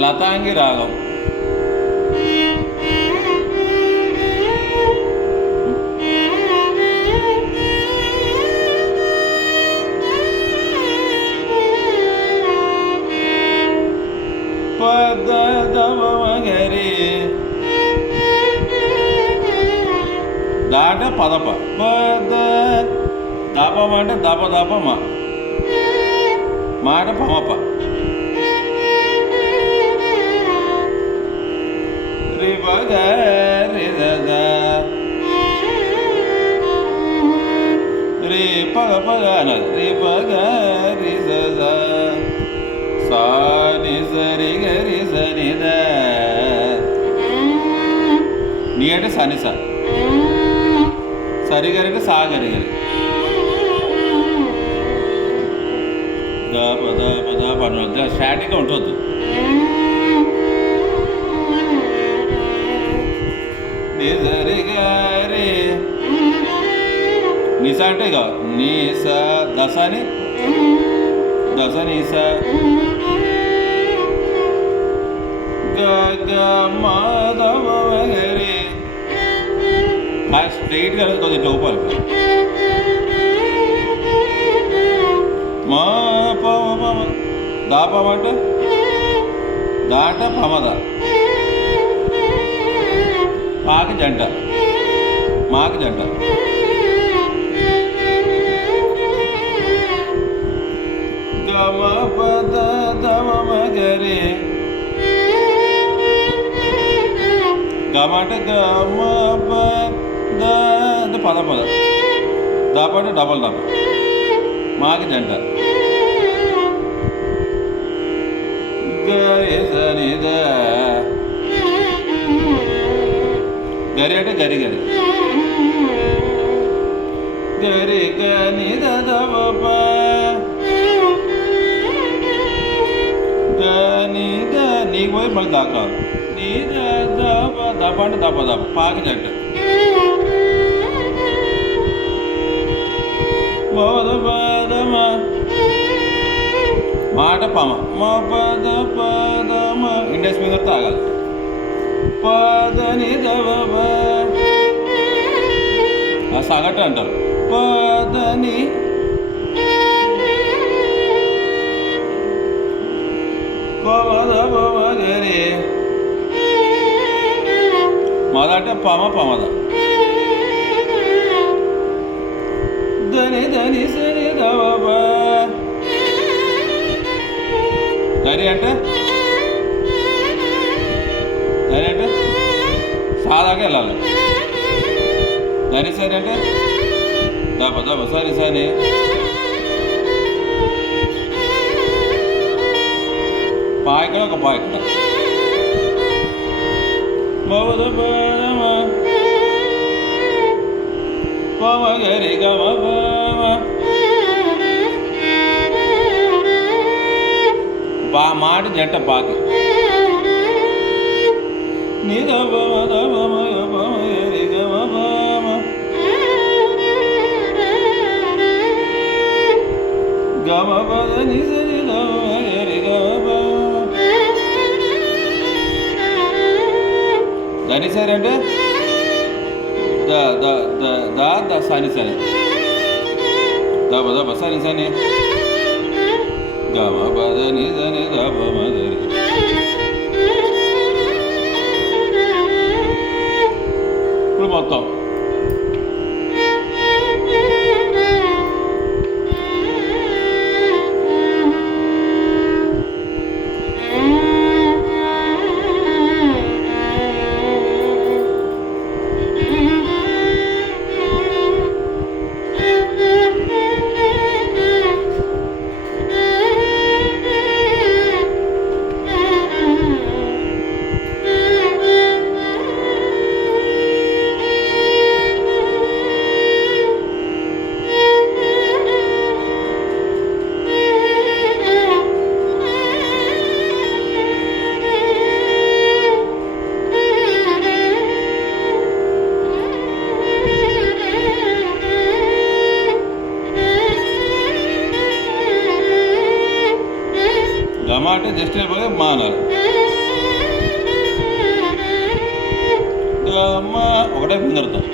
లతాంగి రాగం. పద దమ మగరి దాట పదప పద దపమ అంటే దప దపమ మాట పమప రి పగ రి దద రి పగ పగ అన్నది రి పగ రి దద సా ని సరి గరి సని ద నీ అంటే సని స సరి గరి అంటే సా గరి గరి దాప దాప దాప అన్న స్టాటిక్గా ఉంటుంది. ని సరి గరి నిస అంటే ఇక నీ స దసని దస నీ స గరి స్ట్రైట్గా కొద్దిగా ఇట్లా ఊపాలి. మా పమ దాపమ అంటే దాట పమద పాకి జంట మాకి జంట గమ పద దమ మగరి గమ అంటే గమ పద అంటే పద పద దాప అంటే డబల్ దాప మాకి జంట గరి గరి అంటే గరి గరి గరి గని దవ గని నీకు పోయి మళ్ళీ దాకా నీ దప దప అంటే దప దప పాకి జంట మోద పదమ మాట పమ మా పద పదమ ఇండెక్స్ ఫింగర్ తాగాలి. పదని దవ ఆ సగటు అంటారు. పదని పమద పమగరి మద అంటే పమ పమద దని దని సరి దవ గరి అంటే గరి అంటే సాదాగా వెళ్ళాలి. గరి సరి అంటే దబ దబ సరి సరి పాయకడ ఒక పాయకడ మౌద పదమ పమ గరి గమ పమ మాట జంట పాకి ని దవ దవ పమ గరి గమ పమ గమ పద ని సరి దవ గరి గమ పమ దని సరి అంటే the the the the the సని సని దబ దబ సని సని గమ పద ని దని దబ మగరి ఇప్పుడు మొత్తం గమ అంటే జస్ట్ అయిపోయి మానాలి. നിർത്താം